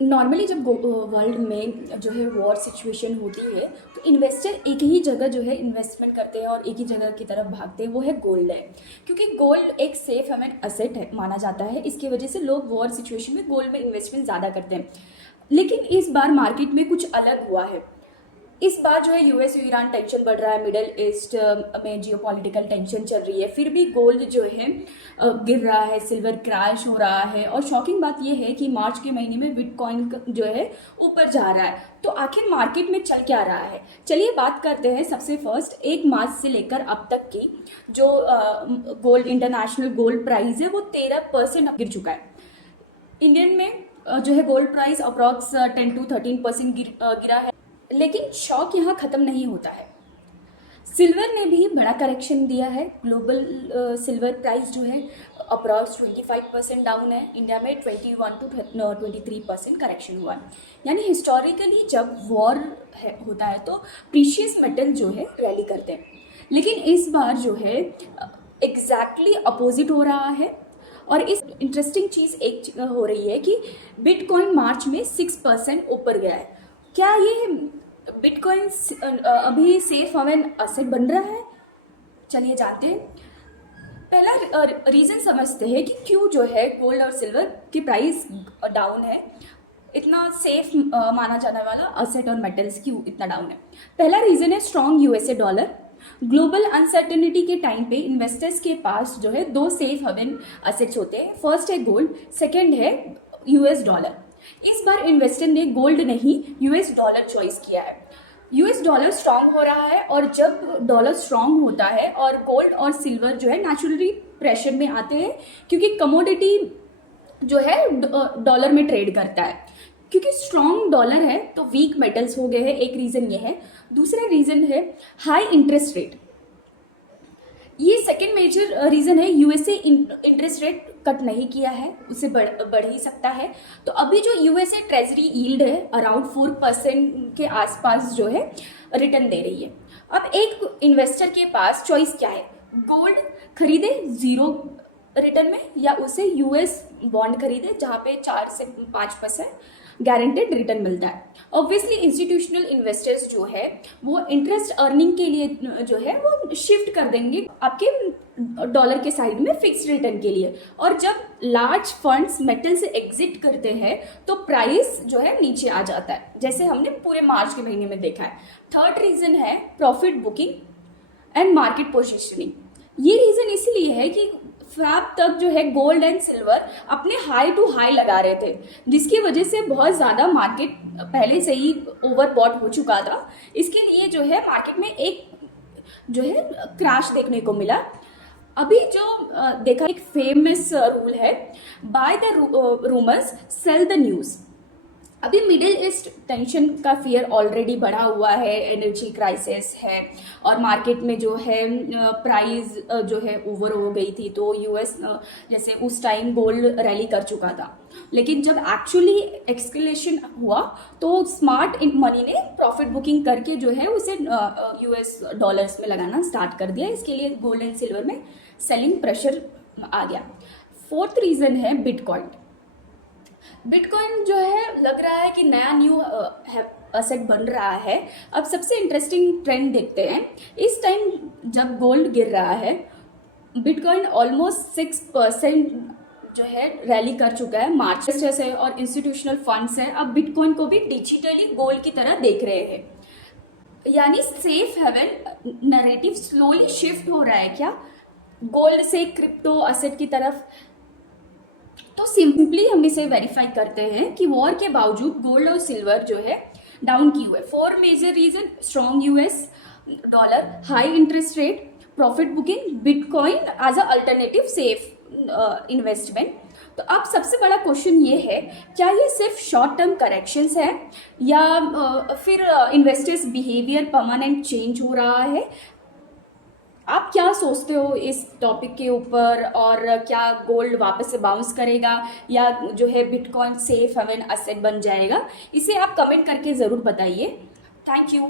Normally जब world में जो है वॉर सिचुएशन होती है तो इन्वेस्टर एक ही जगह जो है इन्वेस्टमेंट करते हैं और एक ही जगह की तरफ भागते हैं, वो है गोल्ड है। क्योंकि गोल्ड एक सेफ हेवन असेट है माना जाता है, इसकी वजह से लोग वॉर सिचुएशन में गोल्ड में इन्वेस्टमेंट ज़्यादा करते हैं। लेकिन इस बार मार्केट में कुछ अलग हुआ है। इस बार जो है यूएस और ईरान टेंशन बढ़ रहा है, मिडिल ईस्ट में जियोपॉलिटिकल टेंशन चल रही है, फिर भी गोल्ड जो है गिर रहा है, सिल्वर क्रैश हो रहा है। और शॉकिंग बात यह है कि मार्च के महीने में बिटकॉइन जो है ऊपर जा रहा है। तो आखिर मार्केट में चल क्या रहा है, चलिए बात करते हैं। सबसे फर्स्ट, 1 मार्च से लेकर अब तक की जो गोल्ड इंटरनेशनल गोल्ड प्राइस है वो 13% गिर चुका है। इंडियन में जो है गोल्ड प्राइस अप्रॉक्स 10 to 13% गिरा है। लेकिन शौक यहाँ ख़त्म नहीं होता है, सिल्वर ने भी बड़ा करेक्शन दिया है। ग्लोबल सिल्वर प्राइस जो है अप्रॉक्स 25% डाउन है, इंडिया में 21 to 23% करेक्शन हुआ है। यानी हिस्टोरिकली जब वॉर होता है तो प्रीशियस मेटल जो है रैली करते हैं, लेकिन इस बार जो है एग्जैक्टली अपोजिट हो रहा है। और इस इंटरेस्टिंग चीज़ एक हो रही है कि बिटकॉइन मार्च में 6% ऊपर गया है। क्या ये बिटकॉइन अभी सेफ हेवन असेट बन रहा है? चलिए जानते हैं। पहला रीज़न समझते हैं कि क्यों जो है गोल्ड और सिल्वर की प्राइस डाउन है, इतना सेफ माना जाने वाला असेट और मेटल्स क्यों इतना डाउन है। पहला रीज़न है strong USA dollar. Global uncertainty के टाइम पे इन्वेस्टर्स के पास जो है 2 सेफ हेवन असेट्स होते हैं। फर्स्ट है गोल्ड, सेकेंड है यूएस डॉलर। इस बार इन्वेस्टर ने गोल्ड नहीं यूएस डॉलर चॉइस किया है। यूएस डॉलर स्ट्रांग हो रहा है, और जब डॉलर स्ट्रांग होता है और गोल्ड और सिल्वर जो है नेचुरली प्रेशर में आते हैं, क्योंकि कमोडिटी जो है डॉलर में ट्रेड करता है। क्योंकि स्ट्रॉन्ग डॉलर है तो वीक मेटल्स हो गए हैं, एक रीज़न ये है। दूसरा रीज़न है हाई इंटरेस्ट रेट। ये सेकेंड मेजर रीज़न है, यूएसए इंटरेस्ट रेट कट नहीं किया है, उसे बढ़ ही सकता है। तो अभी जो यूएसए ट्रेजरी यील्ड है अराउंड 4% के आसपास जो है रिटर्न दे रही है। अब एक इन्वेस्टर के पास चॉइस क्या है, गोल्ड खरीदे 0 रिटर्न में, या उसे यूएस बॉन्ड खरीदे जहाँ पे 4 से 5% गारंटेड रिटर्न मिलता है। ऑब्वियसली इंस्टीट्यूशनल इन्वेस्टर्स जो है वो इंटरेस्ट अर्निंग के लिए जो है वो शिफ्ट कर देंगे आपके डॉलर के साइड में फिक्स्ड रिटर्न के लिए। और जब लार्ज फंड्स मेटल से एग्जिट करते हैं तो प्राइस जो है नीचे आ जाता है, जैसे हमने पूरे मार्च के महीने में देखा है। थर्ड रीज़न है profit booking and market positioning. ये रीज़न इसलिए है कि फैब तक जो है गोल्ड एंड सिल्वर अपने हाई टू हाई लगा रहे थे, जिसकी वजह से बहुत ज़्यादा मार्केट पहले से ही ओवरबॉट हो चुका था। इसके लिए जो है मार्केट में एक जो है क्रैश देखने को मिला। अभी जो देखा, एक फेमस रूल है, buy the rumours sell the news. अभी मिडिल ईस्ट टेंशन का फियर ऑलरेडी बढ़ा हुआ है, एनर्जी क्राइसिस है, और मार्केट में जो है प्राइस जो है ओवर हो गई थी। तो यूएस जैसे उस टाइम गोल्ड रैली कर चुका था, लेकिन जब एक्चुअली एक्सकेलेशन हुआ तो स्मार्ट मनी ने प्रॉफिट बुकिंग करके जो है उसे यूएस डॉलर्स में लगाना स्टार्ट कर दिया। इसके लिए गोल्ड एंड सिल्वर में सेलिंग प्रेशर आ गया। फोर्थ रीज़न है बिटकॉइन। बिटकॉइन जो है लग रहा है कि नया न्यू असेट बन रहा है। अब सबसे इंटरेस्टिंग ट्रेंड देखते हैं। इस टाइम जब गोल्ड गिर रहा है, बिटकॉइन ऑलमोस्ट 6% जो है रैली कर चुका है। मार्च से और इंस्टीट्यूशनल फंड्स हैं अब बिटकॉइन को भी डिजिटली गोल्ड की तरह देख रहे हैं। यानी safe haven narrative slowly shift हो रहा है क्या गोल्ड से क्रिप्टो असेट की तरफ। तो सिंपली हम इसे वेरीफाई करते हैं कि वॉर के बावजूद गोल्ड और सिल्वर जो है डाउन क्यों है। 4 major reason: strong US dollar, high interest rate, profit booking, bitcoin as a alternative safe investment. तो अब सबसे बड़ा क्वेश्चन ये है, क्या ये सिर्फ शॉर्ट टर्म करेक्शंस है, या फिर इन्वेस्टर्स बिहेवियर परमानेंट चेंज हो रहा है? आप क्या सोचते हो इस टॉपिक के ऊपर, और क्या गोल्ड वापस से बाउंस करेगा, या जो है बिटकॉइन सेफ हेवन असेट बन जाएगा? इसे आप कमेंट करके ज़रूर बताइए। Thank you.